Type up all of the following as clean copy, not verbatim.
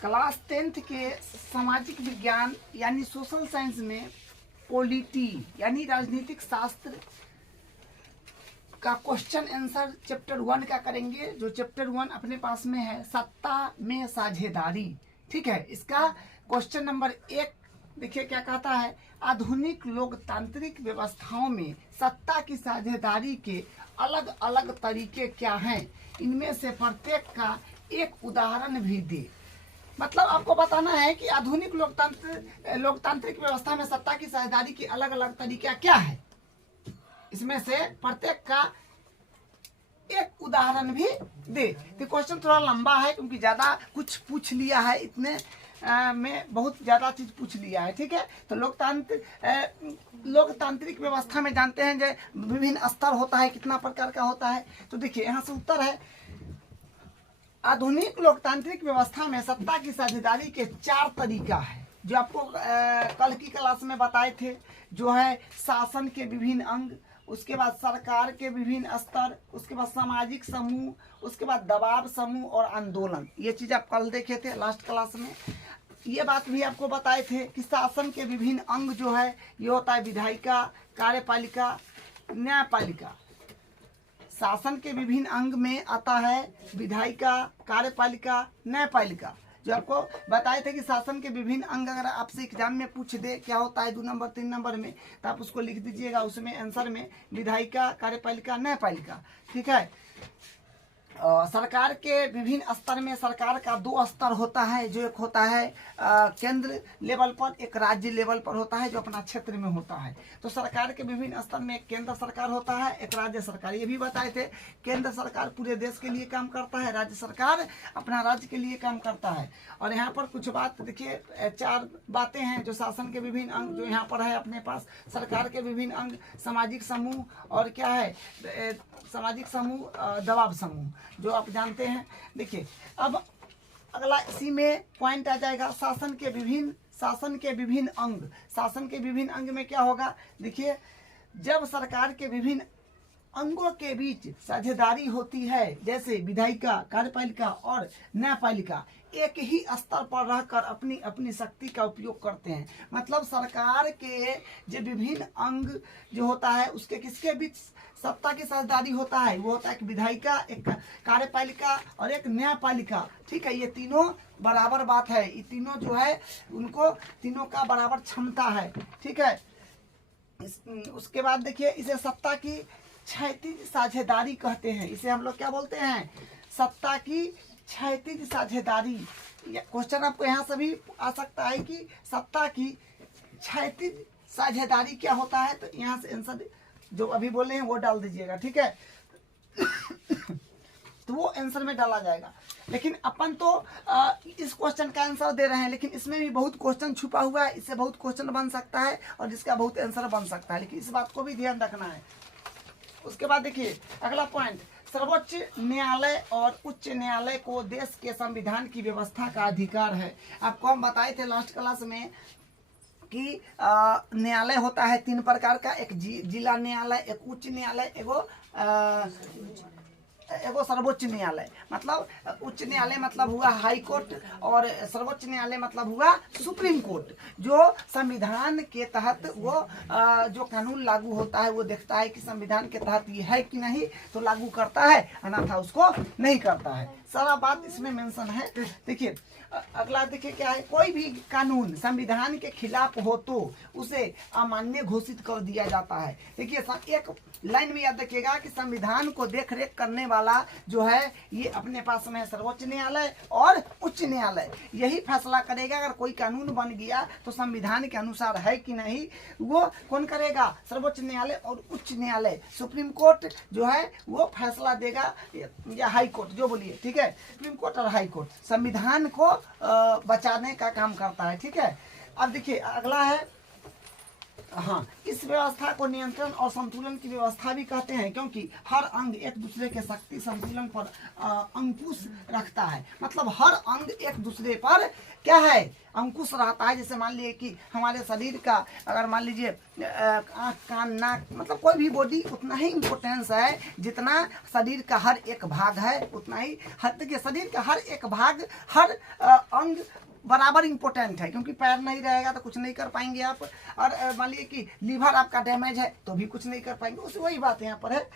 Class 10th के सामाजिक विज्ञान यानी सोशल साइंस में पॉलिटी यानी राजनीतिक शास्त्र का क्वेश्चन आंसर चैप्टर 1 का करेंगे। जो चैप्टर 1 अपने पास में है, सत्ता में साझेदारी। ठीक है, इसका क्वेश्चन नंबर 1 देखिए क्या कहता है। आधुनिक लोकतांत्रिक व्यवस्थाओं में सत्ता की साझेदारी के अलग अलग तरीके क्या हैं, इनमें से प्रत्येक का एक उदाहरण भी दे। मतलब आपको बताना है कि आधुनिक लोकतांत्रिक व्यवस्था में सत्ता की साझेदारी की अलग अलग तरीका क्या है, इसमें से प्रत्येक का एक उदाहरण भी दे। तो क्वेश्चन थोड़ा लंबा है क्योंकि ज्यादा कुछ पूछ लिया है, इतने में बहुत ज्यादा चीज पूछ लिया है। ठीक है, तो लोकतांत्रिक व्यवस्था में जानते हैं जो विभिन्न स्तर होता है, कितना प्रकार का होता है। तो देखिए यहाँ से उत्तर है, आधुनिक लोकतांत्रिक व्यवस्था में सत्ता की साझेदारी के 4 तरीका है, जो आपको कल की क्लास में बताए थे। जो है शासन के विभिन्न अंग, उसके बाद सरकार के विभिन्न स्तर, उसके बाद सामाजिक समूह, उसके बाद दबाव समूह और आंदोलन। ये चीज आप कल देखे थे लास्ट क्लास में। ये बात भी आपको बताए थे कि शासन के विभिन्न अंग जो है ये होता है विधायिका, कार्यपालिका, न्यायपालिका। शासन के विभिन्न अंग में आता है विधायिका, कार्यपालिका, न्यायपालिका। जो आपको बताए थे कि शासन के विभिन्न अंग अगर आपसे एग्जाम में पूछ दे क्या होता है 2 नंबर 3 नंबर में, तो आप उसको लिख दीजिएगा उसमें आंसर में विधायिका, कार्यपालिका, न्यायपालिका। ठीक है, सरकार के विभिन्न स्तर में सरकार का 2 स्तर होता है। जो एक होता है केंद्र लेवल पर, एक राज्य लेवल पर होता है जो अपना क्षेत्र में होता है। तो सरकार के विभिन्न स्तर में एक केंद्र सरकार होता है, एक राज्य सरकार। ये भी बताए थे, केंद्र सरकार पूरे देश के लिए काम करता है, राज्य सरकार अपना राज्य के लिए काम करता है। और यहाँ पर कुछ बात देखिए, 4 बातें हैं जो शासन के विभिन्न अंग जो यहाँ पर है अपने पास। सरकार के विभिन्न अंग, सामाजिक समूह और क्या है, सामाजिक समूह, दबाव समूह, जो आप जानते हैं। देखिए अब अगला इसी में पॉइंट आ जाएगा, शासन के विभिन्न अंग। शासन के विभिन्न अंग में क्या होगा, देखिए जब सरकार के विभिन्न अंगों के बीच साझेदारी होती है, जैसे विधायिका, कार्यपालिका और न्यायपालिका एक ही स्तर पर रहकर अपनी अपनी शक्ति का उपयोग करते हैं। मतलब सरकार के जो विभिन्न अंग जो होता है उसके किसके बीच सत्ता की साझेदारी होता है, वो होता है एक विधायिका, एक कार्यपालिका और एक न्यायपालिका। ठीक है, ये तीनों बराबर बात है, ये तीनों जो है उनको तीनों का बराबर क्षमता है। ठीक है, उसके बाद देखिए इसे सत्ता की क्षैतिज साझेदारी कहते हैं। इसे हम लोग क्या बोलते हैं, सत्ता की क्षैतिज साझेदारी। क्वेश्चन आपको यहाँ से भी आ सकता है कि सत्ता की क्षैतिज साझेदारी क्या होता है, तो यहाँ से आंसर जो अभी बोले हैं वो डाल दीजिएगा। ठीक है तो वो आंसर में डाला जाएगा। लेकिन अपन तो इस क्वेश्चन का आंसर दे रहे हैं, लेकिन इसमें भी बहुत क्वेश्चन छुपा हुआ है, इससे बहुत क्वेश्चन बन सकता है और जिसका बहुत आंसर बन सकता है, लेकिन इस बात को भी ध्यान रखना है। उसके बाद देखिए अगला पॉइंट, सर्वोच्च न्यायालय और उच्च न्यायालय को देश के संविधान की व्यवस्था का अधिकार है। आपको हम बताए थे लास्ट क्लास में कि न्यायालय होता है 3 प्रकार का, एक जिला न्यायालय, एक उच्च न्यायालय, एगो सर्वोच्च न्यायालय। मतलब उच्च न्यायालय मतलब हुआ हाई कोर्ट और सर्वोच्च न्यायालय मतलब हुआ सुप्रीम कोर्ट, जो संविधान के तहत वो जो कानून लागू होता है वो देखता है कि संविधान के तहत ये है कि नहीं, तो लागू करता है, अन्यथा उसको नहीं करता है। सारा बात इसमें मेंशन है। देखिए अगला देखिए क्या है, कोई भी कानून संविधान के खिलाफ हो तो उसे अमान्य घोषित कर दिया जाता है। देखिए एक लाइन में याद रखिएगा कि संविधान को देख रेख करने वाला जो है ये अपने पास में है सर्वोच्च न्यायालय और उच्च न्यायालय। यही फैसला करेगा अगर कोई कानून बन गया तो संविधान के अनुसार है कि नहीं, वो कौन करेगा, सर्वोच्च न्यायालय और उच्च न्यायालय। सुप्रीम कोर्ट जो है वो फैसला देगा, या हाई कोर्ट जो बोलिए। ठीक है, सुप्रीम कोर्ट और हाई कोर्ट संविधान को बचाने का काम करता है। ठीक है, अब देखिए अगला है, हाँ, इस व्यवस्था को नियंत्रण और संतुलन की व्यवस्था भी कहते हैं, क्योंकि हर अंग एक दूसरे के शक्ति संतुलन पर अंकुश रखता है। मतलब हर अंग एक दूसरे पर क्या है, अंकुश रहता है। जैसे मान लीजिए कि हमारे शरीर का अगर मान लीजिए आँख, कान, नाक, मतलब कोई भी बॉडी उतना ही इम्पोर्टेंस है जितना शरीर का हर एक भाग है, उतना ही देखिए शरीर का हर एक भाग, हर अंग बराबर इंपॉर्टेंट है, क्योंकि पैर नहीं रहेगा तो कुछ नहीं कर पाएंगे आप। और मान लीजिए कि लीवर आपका डैमेज है तो भी कुछ नहीं कर पाएंगे, उस वही बात यहाँ पर है।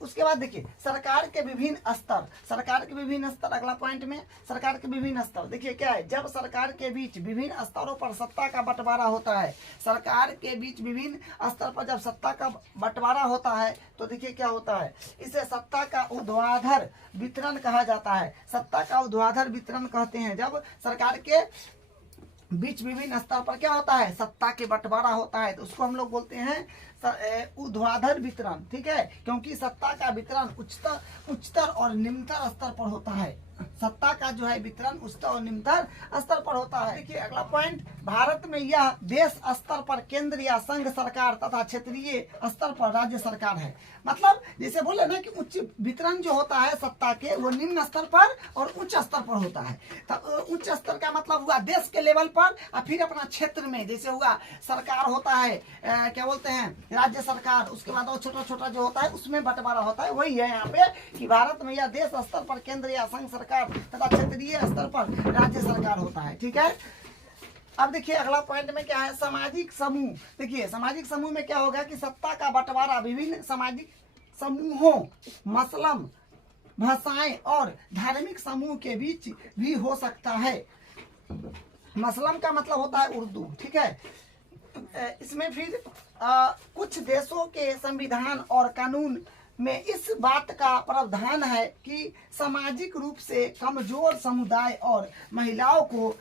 उसके बाद देखिए सरकार के विभिन्न स्तर, सरकार के विभिन्न स्तर, अगला पॉइंट में सरकार के विभिन्न स्तर देखिए क्या है। जब सरकार के बीच विभिन्न स्तरों पर सत्ता का बंटवारा होता है, सरकार के बीच विभिन्न स्तर पर जब सत्ता का बंटवारा होता है तो देखिए क्या होता है, इसे सत्ता का ऊर्ध्वाधर वितरण कहा जाता है। सत्ता का ऊर्ध्वाधर वितरण कहते हैं जब सरकार के बीच विभिन्न स्तर पर क्या होता है, सत्ता के बंटवारा होता है, तो उसको हम लोग बोलते हैं ऊर्ध्वाधर वितरण। ठीक है, क्योंकि सत्ता का वितरण उच्चतर और निम्नतर स्तर पर होता है। सत्ता का जो है वितरण उच्चतर और निम्नतर स्तर पर होता है। देखिए अगला पॉइंट, भारत में यह देश स्तर पर केंद्र या संघ सरकार तथा क्षेत्रीय स्तर पर राज्य सरकार है। मतलब जैसे बोले ना कि उच्च वितरण जो होता है सत्ता के वो निम्न स्तर पर और उच्च स्तर पर होता है। तो उच्च स्तर का मतलब हुआ देश के लेवल पर, और फिर अपना क्षेत्र में जैसे हुआ सरकार होता है, क्या बोलते हैं, राज्य सरकार, उसके बाद और छोटा छोटा जो होता है उसमें बंटवारा होता है। वही है यहाँ पे कि भारत में यह देश स्तर पर केंद्र या संघ सरकार तथा क्षेत्रीय स्तर पर राज्य सरकार होता है। ठीक है, अब देखिए अगला पॉइंट में क्या है, सामाजिक समूह। देखिए सामाजिक समूह में क्या होगा कि सत्ता का बंटवारा विभिन्न सामाजिक समूहों, मसलन भाषाएं और धार्मिक समूह के बीच भी हो सकता है। मसलम का मतलब होता है उर्दू। ठीक है, इसमें फिर कुछ देशों के संविधान और कानून में इस बात का प्रावधान है कि सामाजिक रूप से कमजोर समुदाय और महिलाओं को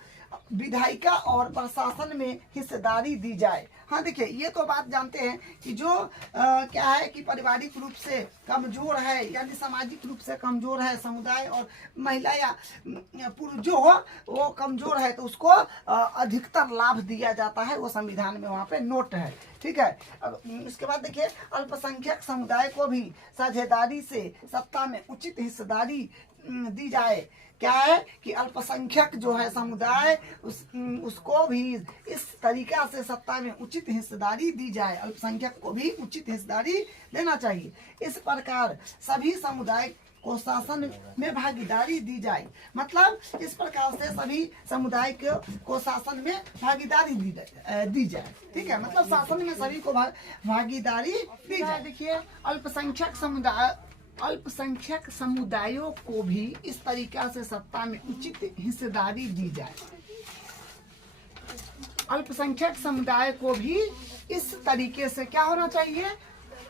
विधायिका और प्रशासन में हिस्सेदारी दी जाए। हाँ देखिए ये तो बात जानते हैं कि जो क्या है कि पारिवारिक रूप से कमजोर है, यानी सामाजिक रूप से कमजोर है समुदाय और महिला या पुरुष जो हो वो कमजोर है तो उसको अधिकतर लाभ दिया जाता है, वो संविधान में वहाँ पे नोट है। ठीक है, अब इसके बाद देखिए अल्पसंख्यक समुदाय को भी साझेदारी से सत्ता में उचित हिस्सेदारी दी जाए। क्या है कि अल्पसंख्यक जो है समुदाय उसको भी इस तरीका से सत्ता में उचित हिस्सेदारी दी जाए, अल्पसंख्यक को भी उचित हिस्सेदारी देना चाहिए। इस प्रकार सभी समुदाय को शासन में भागीदारी दी जाए। मतलब इस प्रकार से सभी समुदाय को शासन में भागीदारी दी जाए। ठीक है, मतलब शासन में सभी को भागीदारी दी जाए। देखिए अल्पसंख्यक समुदायों को भी इस तरीका से सत्ता में उचित हिस्सेदारी दी जाए। अल्पसंख्यक समुदाय को भी इस तरीके से क्या होना चाहिए,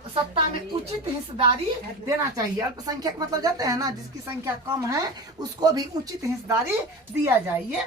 सत्ता में उचित हिस्सेदारी देना चाहिए। अल्पसंख्यक मतलब जाते हैं ना, जिसकी संख्या कम है उसको भी उचित हिस्सेदारी दिया जाए, ये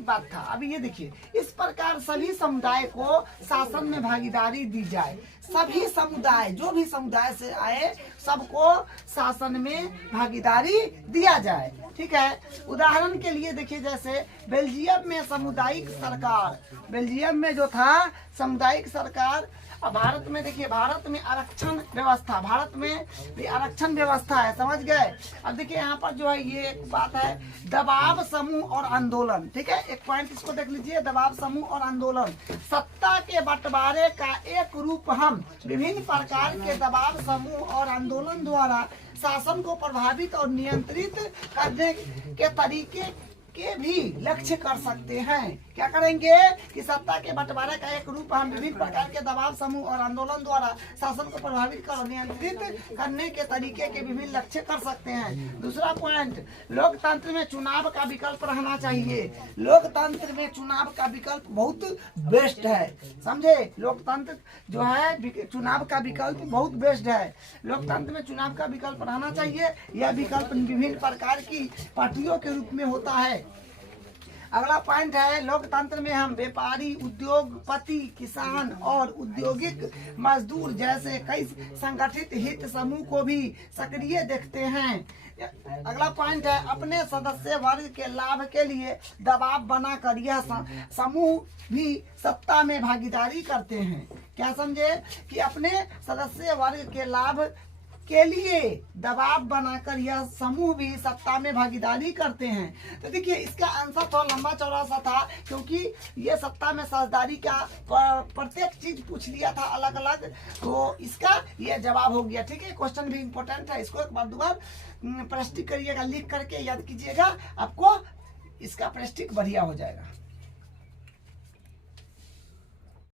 बात था। अभी ये देखिए इस प्रकार सभी समुदाय को शासन में भागीदारी दी जाए। सभी समुदाय जो भी समुदाय से आए सबको शासन में भागीदारी दिया जाए। ठीक है, उदाहरण के लिए देखिए जैसे बेल्जियम में सामुदायिक सरकार, बेल्जियम में जो था सामुदायिक सरकार। अब भारत में देखिए भारत में आरक्षण व्यवस्था, भारत में भी आरक्षण व्यवस्था है, समझ गए। अब देखिए यहाँ पर जो है ये एक बात है दबाव समूह और आंदोलन। ठीक है, एक पॉइंट इसको देख लीजिए, दबाव समूह और आंदोलन। सत्ता के बंटवारे का एक रूप हम विभिन्न प्रकार के दबाव समूह और आंदोलन द्वारा शासन को प्रभावित और नियंत्रित करने के तरीके के भी लक्ष्य कर सकते हैं। क्या करेंगे कि सत्ता के बंटवारे का एक रूप हम विभिन्न प्रकार के दबाव समूह और आंदोलन द्वारा शासन को प्रभावित कर और नियंत्रित करने के तरीके के विभिन्न लक्ष्य कर सकते हैं। दूसरा पॉइंट, लोकतंत्र में चुनाव का विकल्प रहना चाहिए। लोकतंत्र में चुनाव का विकल्प बहुत बेस्ट है, समझे। लोकतंत्र जो है चुनाव का विकल्प बहुत बेस्ट है। लोकतंत्र में चुनाव का विकल्प रहना चाहिए। यह विकल्प विभिन्न प्रकार की पार्टियों के रूप में होता है। अगला पॉइंट है लोकतंत्र में हम व्यापारी, उद्योगपति, किसान और औद्योगिक मजदूर जैसे कई संगठित हित समूह को भी सक्रिय देखते हैं। अगला पॉइंट है अपने सदस्य वर्ग के लाभ के लिए दबाव बनाकर यह समूह भी सत्ता में भागीदारी करते हैं। क्या समझे कि अपने सदस्य वर्ग के लाभ के लिए दबाव बनाकर यह समूह भी सत्ता में भागीदारी करते हैं। तो देखिए इसका आंसर थोड़ा लंबा चौड़ा सा था, क्योंकि ये सत्ता में साझेदारी का प्रत्येक चीज पूछ लिया था अलग अलग, तो इसका ये जवाब हो गया। ठीक है, क्वेश्चन भी इम्पोर्टेंट है, इसको एक बार दो बार प्रश्न करिएगा, लिख करके याद कीजिएगा, आपको इसका प्रेस्टिक बढ़िया हो जाएगा।